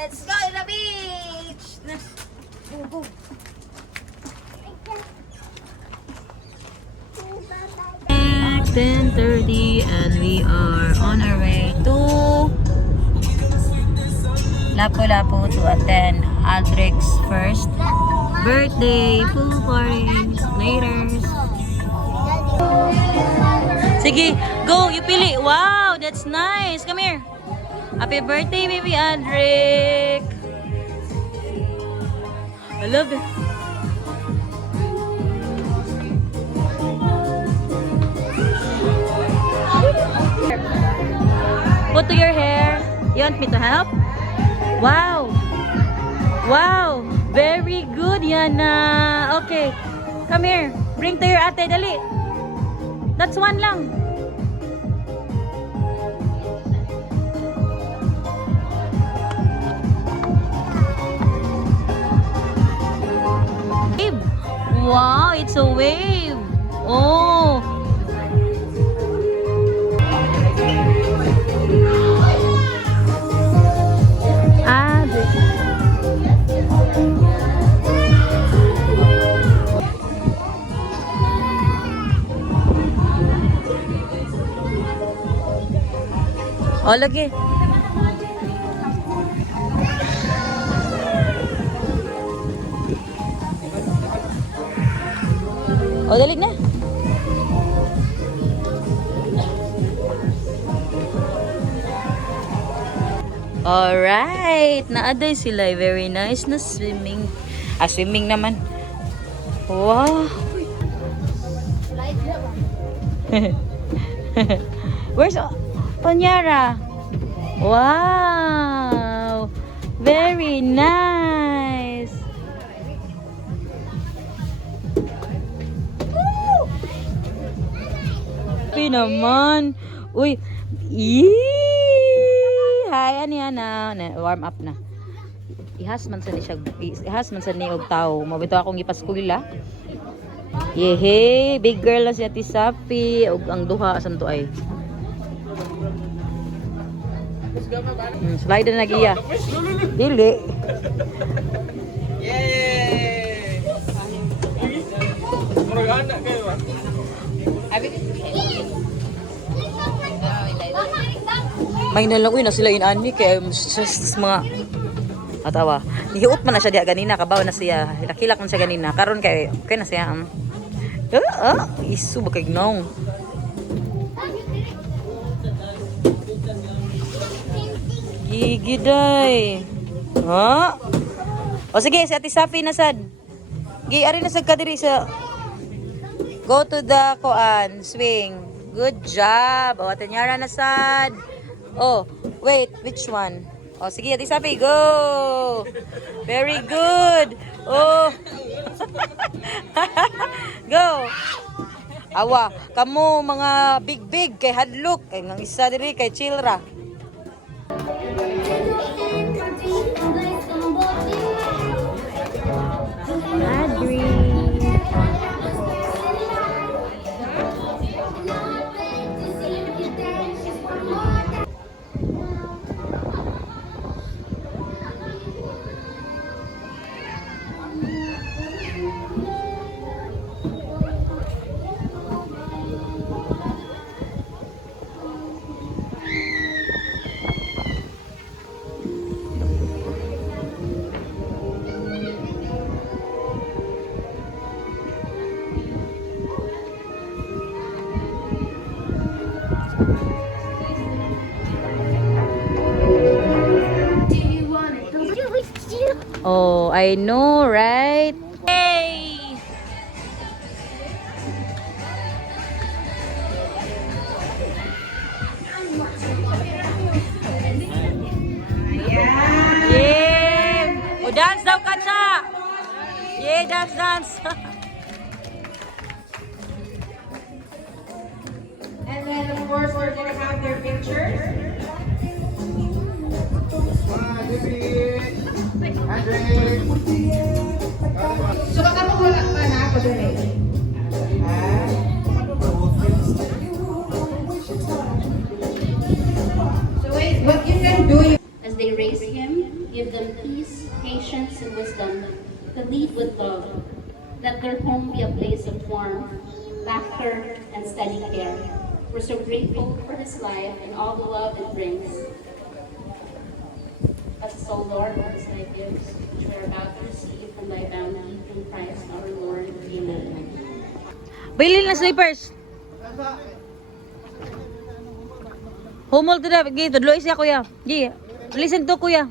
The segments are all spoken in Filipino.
Let's go to the beach! Go, go. 10:30 and we are on our way to Lapu-Lapu to attend Aldrich's first birthday pool party. Later. Sige, go, you pili. Wow, that's nice. Come here. Happy birthday, baby Aldrich. I love it. Put to your hair. You want me to help? Wow. Wow. Very good, Yana. Okay. Come here. Bring to your ate. Dali. That's one lang. Wave. Wow, it's a wave. Oh. Oh, lagi. Oh, dali na. Alright. Naaday sila. Very nice na swimming. Swimming naman. Wow. Where's Onyara? Wow. Very nice. Happy naman. Uy. Hi, ano yan na. Warm up na. Ihas man sa ni siya. Ihas man sa ni og tao. Mabito akong ipaskulila. Yehe. Big girl na si Ate Safi. Og ang duha. Asan to ay? Slide na nagiya. Dili. Yay! Murag-anak kayo ba? May nalangoy na sila inani kaya stress mga atawa. Nihiut man na siya diha ganina, kabaw na siya. Hilak-hilak man siya ganina. Karon kay okay na siya. Isu ba kay gnong. Gigiday. Ha? O sige, si Ate Safi na sad. Gi ari na sad ka diri sa go to the swing. Good job. O Ate Nyara na sad. Oh, wait, which one? O sige, Ate Safi, go. Very good. Oh. Go. Awa, kamo mga big kay hadlok kay nang isa diri kay Chilra. Adri. Oh, I know, right? Hey! Yeah! Oh, dance daw, Katsa! Yeah, dance! And then, of course, we're going to have their pictures. So, baka mo wala pa na ako doon eh. So, wait, what you can do... As they raise him, give them peace, patience, and wisdom to lead with love. Let their home be a place of warmth, laughter, and steady care. We're so grateful for his life and all the love it brings. Bless us, O Lord, what his life gives, which we are about to receive from thy bounty through Christ our Lord. Amen. Bili na slippers. Humol to na. Gi, tudloy siya kuya. Gi, listen to kuya.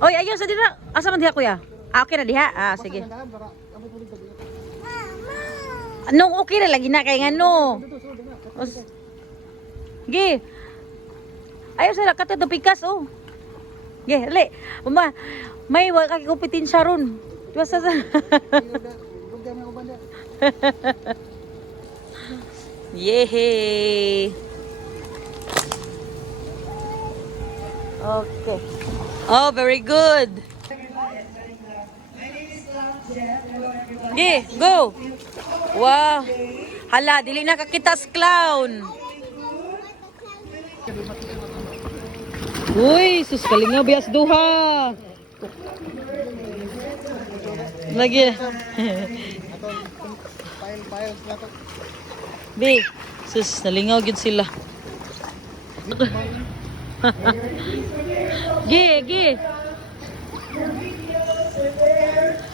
Oy, ayun sa dira. Asa man diha kuya? Ah, okay na diha. Ah, sige. Anong okay na lagi na kay ngano? Gi. Ayaw sa kata do pikas oh. Gi, ali. Mama, may wa ka kompetensya ron. Tuwa sa. Yehey! Okay. Oh, very good. Okay, go. Wow. Hala, dili na kakitas clown. Uy, sus kalinga bias duha. Lagi. Be, sus, nalingaw gid sila. Gi.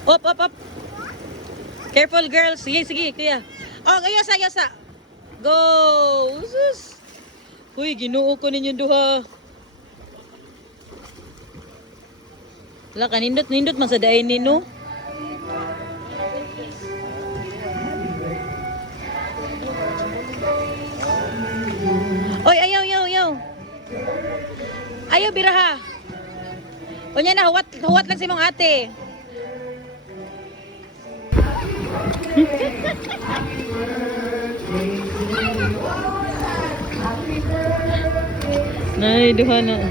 Up. Careful, girls. Sige, kuya. Oh, ayasa. Go. Sus. Uy, Ginoo ko ninyo duha. Wala ka, nindot man sa dain nino. Oy, ayaw. Ayaw, biraha. O niya na, huwat lang si mong ate. Nay, duha na.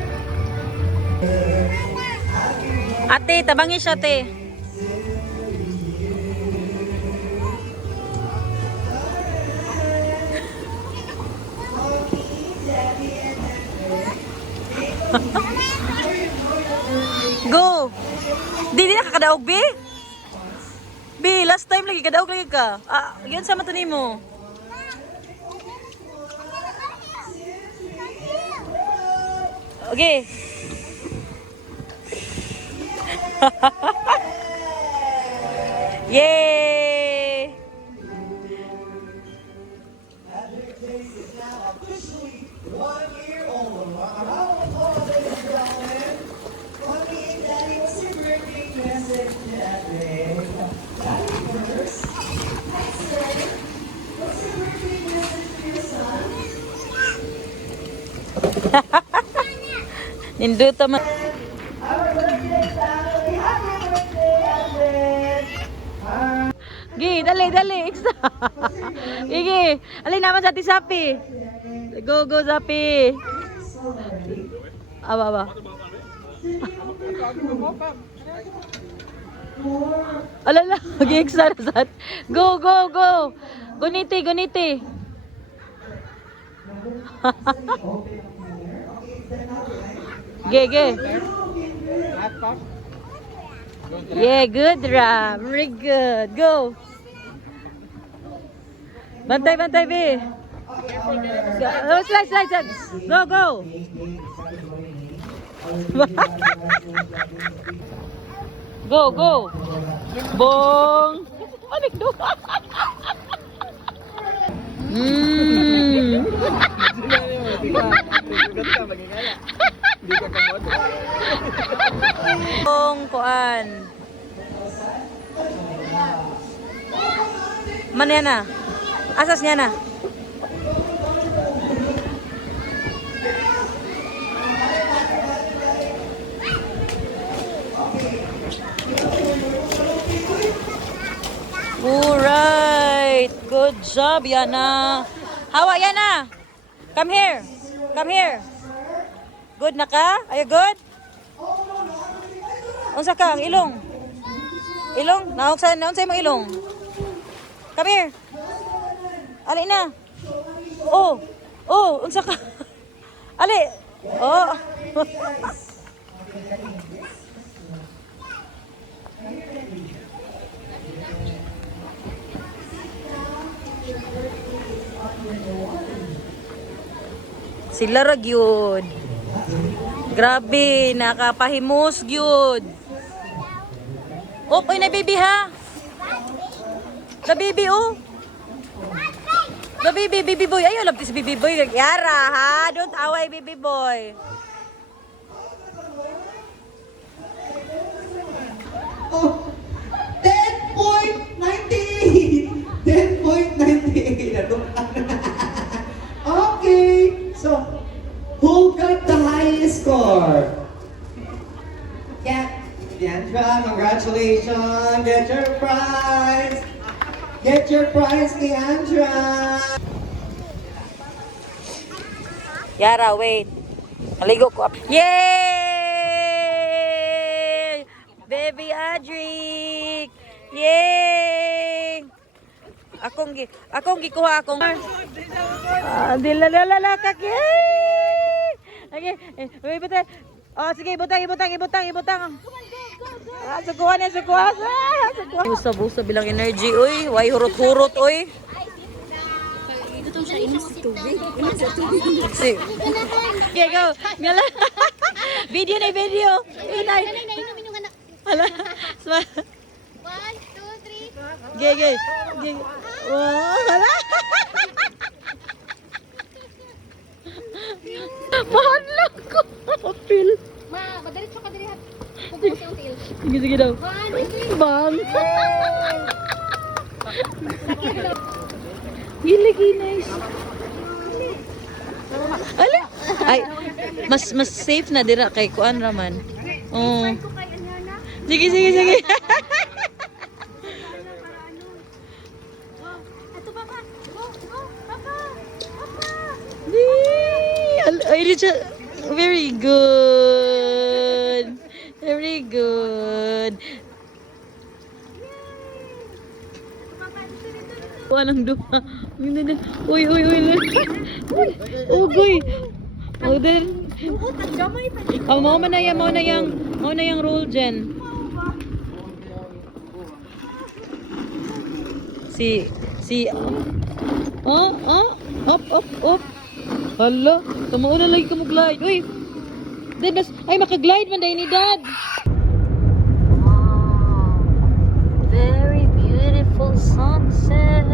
Ate, tabangin siya, ate. Go! Di na kakadaog, B? B, last time lagi, kadaog lagi ka. Ah, yun sama to nimo. Okay. Yay! Nindot man. Gi, dali. Igi, alin naman sa tisapi. Go, Zapi. Aba. Alala, gi-exercise. Go. Guniti. Ge. Yeah, good, Ram. Very good. Go. Bantay, B. Slide. Go. Go. Bong. Anik do. Bong kuan. Mana yan na? Asas niya na. Alright. Good job, Yana. Hawa, Yana. Come here. Good na ka? Are you good? Unsa ka? Ang ilong? Naunsay mo ilong? Come here. Ali na. Oh, unsa ka? Ali. Oh. Sila ra gyud. Grabe, nakapahimos gyud. Oh, oy na baby ha. The baby oh. The baby boy. Ayaw love this baby boy. Yara ha. Don't away baby boy. Oh, 10.98! 10.98! Okay, so who got the highest score? Yeah, Deandra, congratulations! Get your prize! Get your prize, Deandra! Yara, wait. Maligo ko. Yay! Baby Adric! Yay! Akong gikuha akong dilalala kak. Yay! Okay, wait butang. Oh, sige, ibutang. Sukuha na. Busa bilang energy, oy. Way hurot-hurot, oy. Sige. Okay, go. Ngala. Video. Inay. Hala. Smile. 1, 2, 3. Gay. Wow, hala. Mahal ko. Apil. Madiretso ka diri hat. Sige daw. 1, 2, 3. Bang. Giligi nice. Ala. Ay, mas safe na dira kay kuan raman. Oh. Sige. Ay, very good. Very good. Anong duha? Uy. Uy. Oh, then. Mau na yang roll dyan. Si up. Hala, tumuon na lagi ka mag-glide. Uy. Dad, ay maka-glide man dahil ni Dad. Very beautiful sunset.